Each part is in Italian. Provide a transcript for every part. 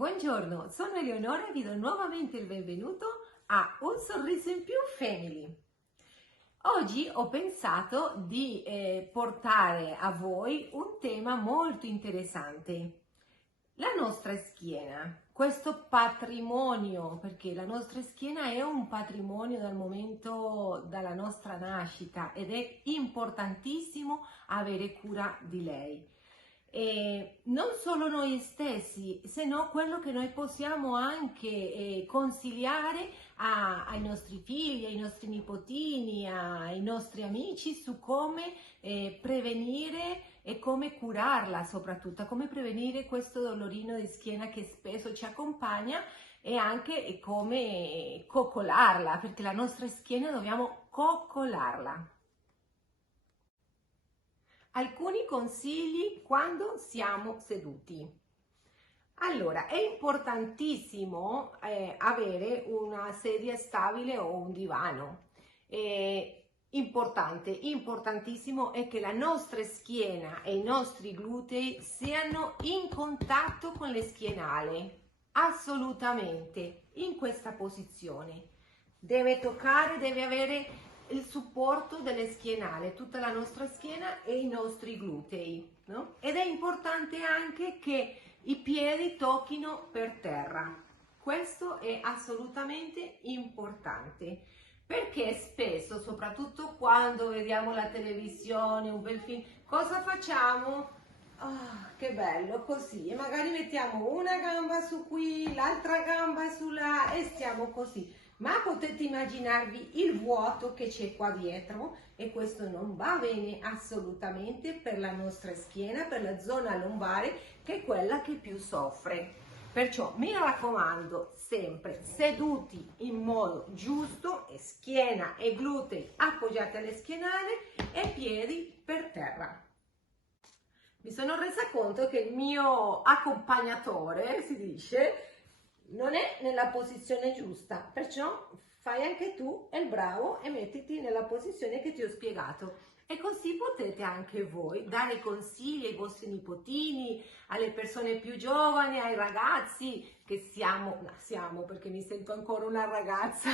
Buongiorno, sono Eleonora e vi do nuovamente il benvenuto a Un sorriso in più Family. Oggi ho pensato di portare a voi un tema molto interessante, la nostra schiena, questo patrimonio, perché la nostra schiena è un patrimonio dal momento dalla nostra nascita ed è importantissimo avere cura di lei. E non solo noi stessi, se no quello che noi possiamo anche consigliare ai nostri figli, ai nostri nipotini, ai nostri amici su come prevenire e come curarla, soprattutto come prevenire questo dolorino di schiena che spesso ci accompagna e anche come coccolarla, perché la nostra schiena dobbiamo coccolarla. Alcuni consigli quando siamo seduti. Allora, è importantissimo avere una sedia stabile o un divano. Importantissimo è che la nostra schiena e i nostri glutei siano in contatto con le schienali, assolutamente, in questa posizione. Deve toccare, deve avere il supporto delle schienali, tutta la nostra schiena e i nostri glutei, no? Ed è importante anche che i piedi tocchino per terra. Questo è assolutamente importante perché spesso, soprattutto quando vediamo la televisione, un bel film, cosa facciamo? Ah, che bello, così, e magari mettiamo una gamba su qui, l'altra gamba su là e stiamo così. Ma potete immaginarvi il vuoto che c'è qua dietro e questo non va bene assolutamente per la nostra schiena, per la zona lombare che è quella che più soffre. Perciò mi raccomando, sempre seduti in modo giusto, e schiena e glutei appoggiati alle schienali e piedi per terra. Mi sono resa conto che il mio accompagnatore, si dice, non è nella posizione giusta, perciò fai anche tu il bravo e mettiti nella posizione che ti ho spiegato. E così potete anche voi dare consigli ai vostri nipotini, alle persone più giovani, ai ragazzi che siamo perché mi sento ancora una ragazza,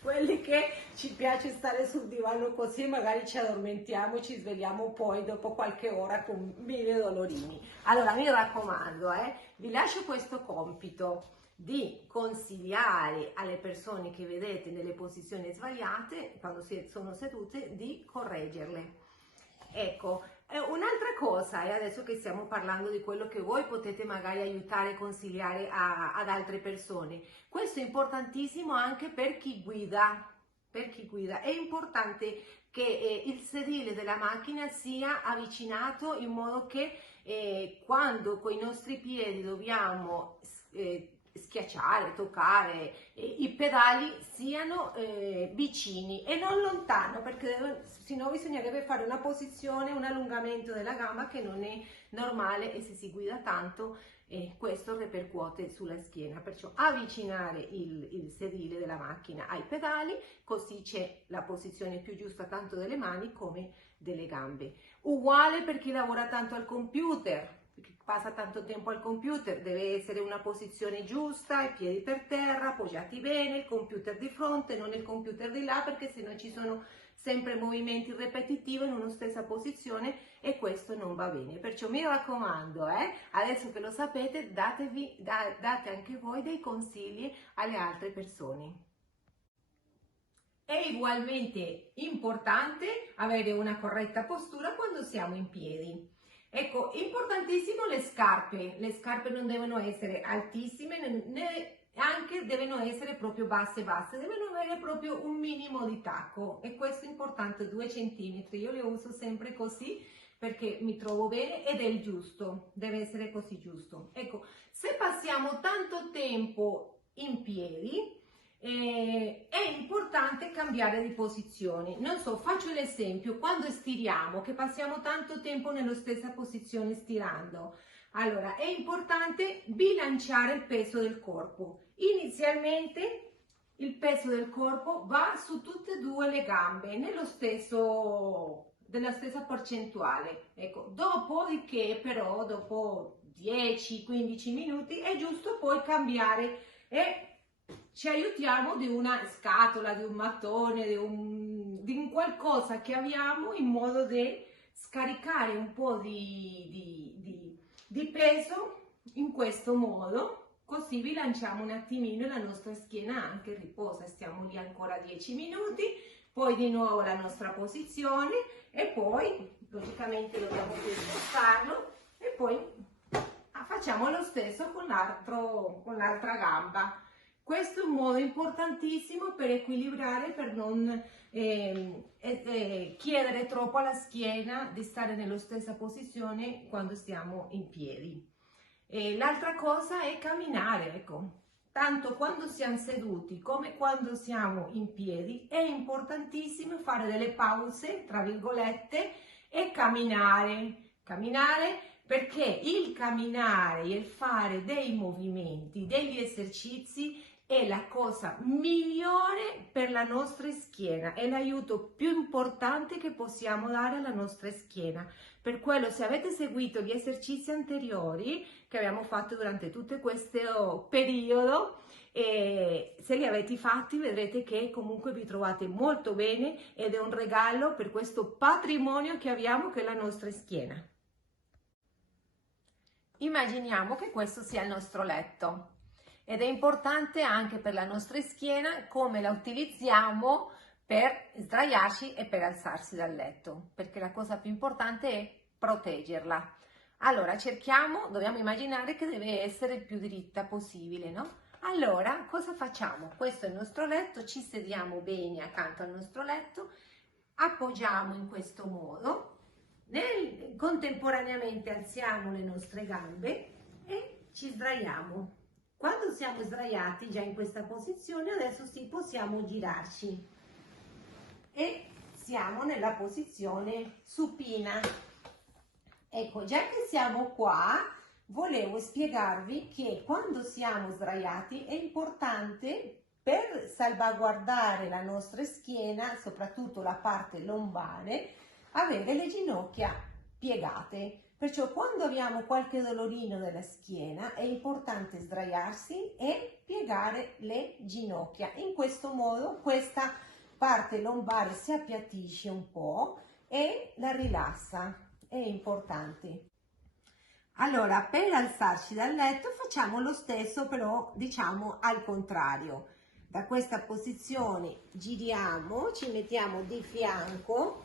quelli che ci piace stare sul divano così, magari ci addormentiamo e ci svegliamo poi dopo qualche ora con mille dolorini. Allora mi raccomando, vi lascio questo compito di consigliare alle persone che vedete nelle posizioni sbagliate, quando sono sedute, di correggerle. Ecco, un'altra cosa, e adesso che stiamo parlando di quello che voi potete magari aiutare e consigliare ad altre persone, questo è importantissimo anche per chi guida. Per chi guida è importante che il sedile della macchina sia avvicinato in modo che quando con i nostri piedi dobbiamo schiacciare, toccare i pedali siano vicini e non lontano, perché sennò bisognerebbe fare una posizione, un allungamento della gamba che non è normale e se si guida tanto questo ripercuote sulla schiena. Perciò avvicinare il sedile della macchina ai pedali, così c'è la posizione più giusta tanto delle mani come delle gambe. Uguale per chi lavora tanto al computer, passa tanto tempo al computer, deve essere una posizione giusta, i piedi per terra, appoggiati bene, il computer di fronte, non il computer di là, perché sennò ci sono sempre movimenti ripetitivi in una stessa posizione e questo non va bene. Perciò mi raccomando, adesso che lo sapete, date anche voi dei consigli alle altre persone. È ugualmente importante avere una corretta postura quando siamo in piedi. Ecco, importantissimo le scarpe non devono essere altissime, né anche devono essere proprio basse, devono avere proprio un minimo di tacco e questo è importante, 2 centimetri, io le uso sempre così perché mi trovo bene ed è il giusto, deve essere così giusto. Ecco, se passiamo tanto tempo in piedi, è importante cambiare di posizione. Non so, faccio l'esempio, quando stiriamo, che passiamo tanto tempo nella stessa posizione stirando, allora è importante bilanciare il peso del corpo. Inizialmente il peso del corpo va su tutte e due le gambe, della stessa percentuale. Ecco, dopodiché però dopo 10-15 minuti è giusto poi cambiare e ci aiutiamo di una scatola, di un mattone, di un qualcosa che abbiamo in modo da scaricare un po' di peso in questo modo. Così bilanciamo un attimino la nostra schiena, anche riposa, stiamo lì ancora 10 minuti, poi di nuovo la nostra posizione e poi logicamente dobbiamo spostarlo e poi facciamo lo stesso con l'altra gamba. Questo è un modo importantissimo per equilibrare, per non chiedere troppo alla schiena di stare nella stessa posizione quando stiamo in piedi. L'altra cosa è camminare, ecco, tanto quando siamo seduti come quando siamo in piedi è importantissimo fare delle pause, tra virgolette, e camminare perché il camminare e il fare dei movimenti, degli esercizi è la cosa migliore per la nostra schiena, è l'aiuto più importante che possiamo dare alla nostra schiena. Per quello, se avete seguito gli esercizi anteriori che abbiamo fatto durante tutto questo periodo, se li avete fatti vedrete che comunque vi trovate molto bene ed è un regalo per questo patrimonio che abbiamo, che è la nostra schiena. Immaginiamo che questo sia il nostro letto ed è importante anche per la nostra schiena come la utilizziamo per sdraiarci e per alzarsi dal letto, perché la cosa più importante è proteggerla. Allora dobbiamo immaginare che deve essere il più dritta possibile, no? Allora cosa facciamo? Questo è il nostro letto, ci sediamo bene accanto al nostro letto, appoggiamo in questo modo, contemporaneamente alziamo le nostre gambe e ci sdraiamo. Quando siamo sdraiati già in questa posizione, adesso sì possiamo girarci e siamo nella posizione supina. Ecco, già che siamo qua, volevo spiegarvi che quando siamo sdraiati è importante, per salvaguardare la nostra schiena, soprattutto la parte lombare, avere le ginocchia piegate. Perciò quando abbiamo qualche dolorino della schiena è importante sdraiarsi e piegare le ginocchia. In questo modo questa parte lombare si appiattisce un po' e la rilassa. È importante. Allora, per alzarci dal letto facciamo lo stesso, però diciamo al contrario. Da questa posizione giriamo, ci mettiamo di fianco.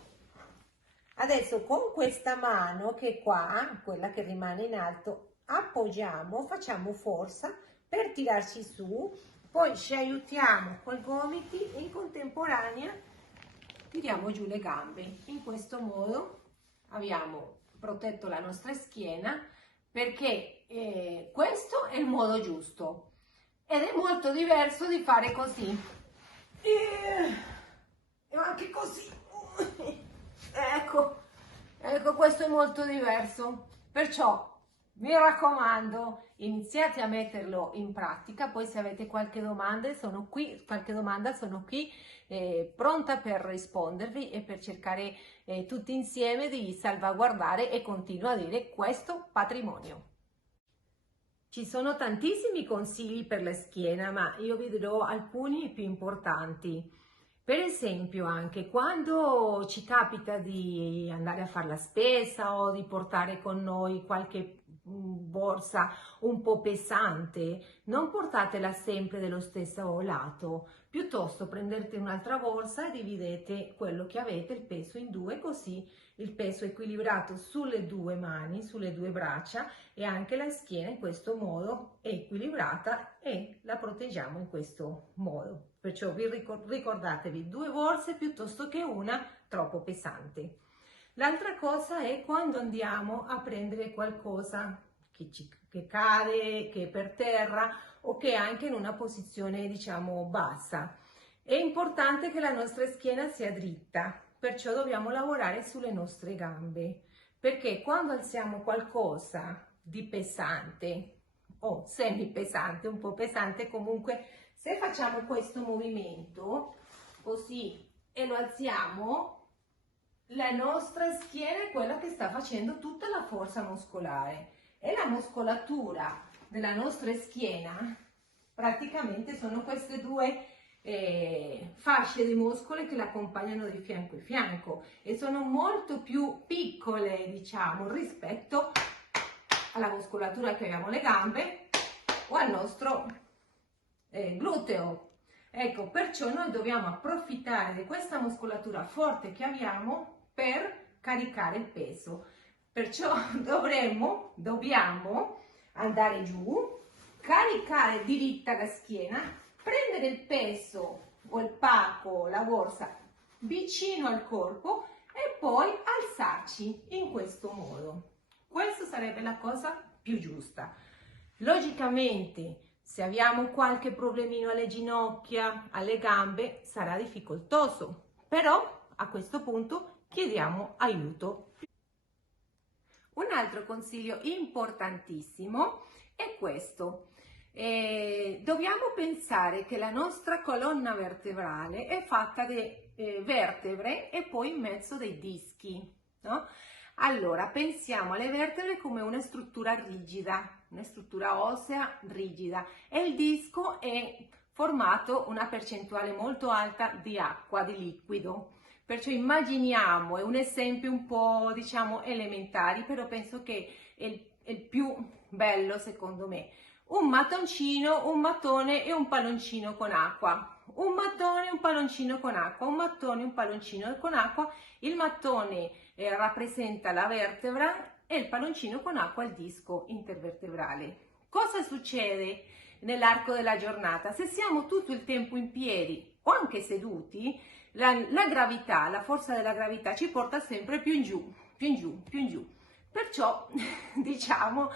Adesso con questa mano che è qua, quella che rimane in alto, appoggiamo, facciamo forza per tirarci su, poi ci aiutiamo coi gomiti e in contemporanea tiriamo giù le gambe. In questo modo abbiamo protetto la nostra schiena, perché questo è il modo giusto ed è molto diverso di fare così e anche così. Ecco, questo è molto diverso, perciò mi raccomando, iniziate a metterlo in pratica. Poi se avete qualche domanda sono qui pronta per rispondervi e per cercare tutti insieme di salvaguardare, e continuo a dire, questo patrimonio. Ci sono tantissimi consigli per la schiena, ma io vi dirò alcuni più importanti. Per esempio, anche quando ci capita di andare a fare la spesa o di portare con noi qualche borsa un po' pesante, non portatela sempre dello stesso lato, piuttosto prendete un'altra borsa e dividete quello che avete, il peso, in due, così il peso è equilibrato sulle due mani, sulle due braccia, e anche la schiena in questo modo è equilibrata e la proteggiamo in questo modo. Perciò ricordatevi, due borse piuttosto che una troppo pesante. L'altra cosa è quando andiamo a prendere qualcosa che cade, che è per terra o che è anche in una posizione, diciamo, bassa. È importante che la nostra schiena sia dritta, perciò dobbiamo lavorare sulle nostre gambe, perché quando alziamo qualcosa di pesante o semipesante, un po' pesante comunque, se facciamo questo movimento così e lo alziamo, La nostra schiena è quella che sta facendo tutta la forza muscolare e la muscolatura della nostra schiena praticamente sono queste due fasce di muscoli che la accompagnano di fianco in fianco e sono molto più piccole, diciamo, rispetto alla muscolatura che abbiamo alle gambe o al nostro gluteo. Ecco, perciò noi dobbiamo approfittare di questa muscolatura forte che abbiamo per caricare il peso. Perciò dobbiamo andare giù, caricare diritta la schiena, prendere il peso o il pacco, la borsa vicino al corpo e poi alzarci in questo modo. Questa sarebbe la cosa più giusta. Logicamente, se abbiamo qualche problemino alle ginocchia, alle gambe, sarà difficoltoso, però a questo punto chiediamo aiuto. Un altro consiglio importantissimo è questo. Dobbiamo pensare che la nostra colonna vertebrale è fatta di vertebre e poi in mezzo dei dischi, no? Allora, pensiamo alle vertebre come una struttura rigida, una struttura ossea rigida e il disco è formato una percentuale molto alta di acqua, di liquido. Perciò immaginiamo, è un esempio un po' diciamo elementare, però penso che è il più bello secondo me. Un mattoncino, un mattone e un palloncino con acqua. Un mattone, un palloncino con acqua, un mattone, un palloncino con acqua. Il mattone rappresenta la vertebra e il palloncino con acqua il disco intervertebrale. Cosa succede nell'arco della giornata? Se siamo tutto il tempo in piedi o anche seduti, la gravità, la forza della gravità ci porta sempre più in giù, più in giù, più in giù. Perciò diciamo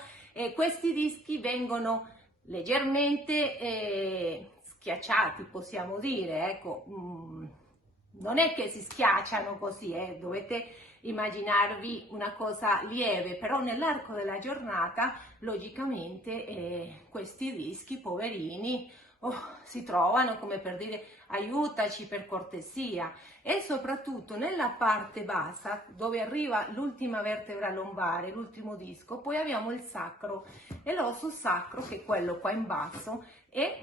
questi dischi vengono leggermente schiacciati, possiamo dire, ecco, non è che si schiacciano così, dovete immaginarvi una cosa lieve, però nell'arco della giornata logicamente questi dischi, poverini, si trovano come per dire aiutaci per cortesia, e soprattutto nella parte bassa dove arriva l'ultima vertebra lombare, l'ultimo disco, poi abbiamo il sacro e l'osso sacro, che è quello qua in basso, è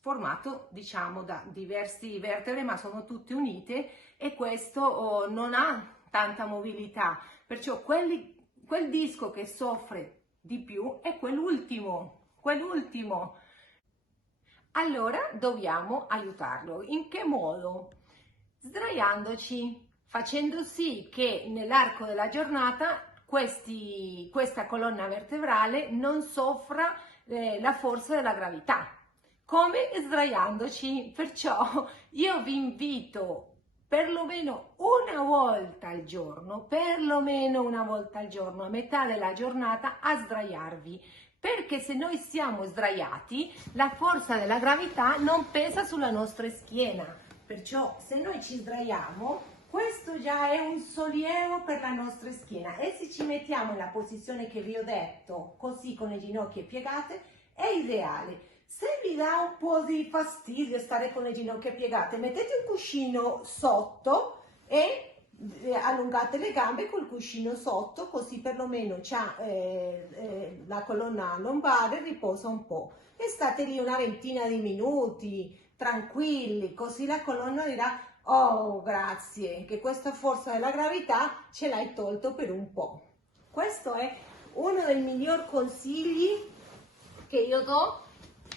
formato diciamo da diverse vertebre ma sono tutte unite e questo non ha tanta mobilità, perciò quel disco che soffre di più è quell'ultimo. Allora dobbiamo aiutarlo. In che modo? Sdraiandoci, facendo sì che nell'arco della giornata questa colonna vertebrale non soffra la forza della gravità. Come? Sdraiandoci. Perciò io vi invito perlomeno una volta al giorno, a metà della giornata, a sdraiarvi. Perché se noi siamo sdraiati, la forza della gravità non pesa sulla nostra schiena. Perciò se noi ci sdraiamo, questo già è un sollievo per la nostra schiena. E se ci mettiamo nella posizione che vi ho detto, così con le ginocchia piegate, è ideale. Se vi dà un po' di fastidio stare con le ginocchia piegate, mettete un cuscino sotto e allungate le gambe col cuscino sotto, così perlomeno la colonna lombare riposa un po' e state lì una ventina di minuti tranquilli, così la colonna dirà oh grazie che questa forza della gravità ce l'hai tolto per un po'. Questo è uno dei migliori consigli che io do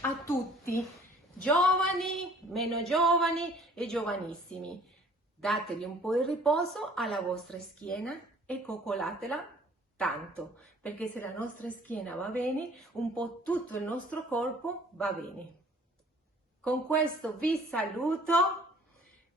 a tutti, giovani, meno giovani e giovanissimi. Dategli un po' di riposo alla vostra schiena e coccolatela tanto, perché se la nostra schiena va bene, un po' tutto il nostro corpo va bene. Con questo vi saluto,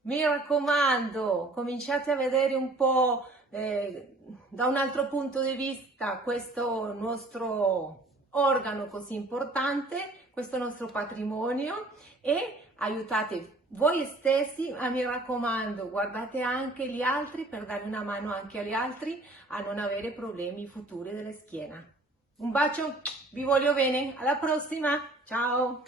mi raccomando, cominciate a vedere un po' da un altro punto di vista questo nostro organo così importante, questo nostro patrimonio, e aiutate voi stessi, mi raccomando, guardate anche gli altri per dare una mano anche agli altri a non avere problemi futuri della schiena. Un bacio, vi voglio bene, alla prossima, ciao!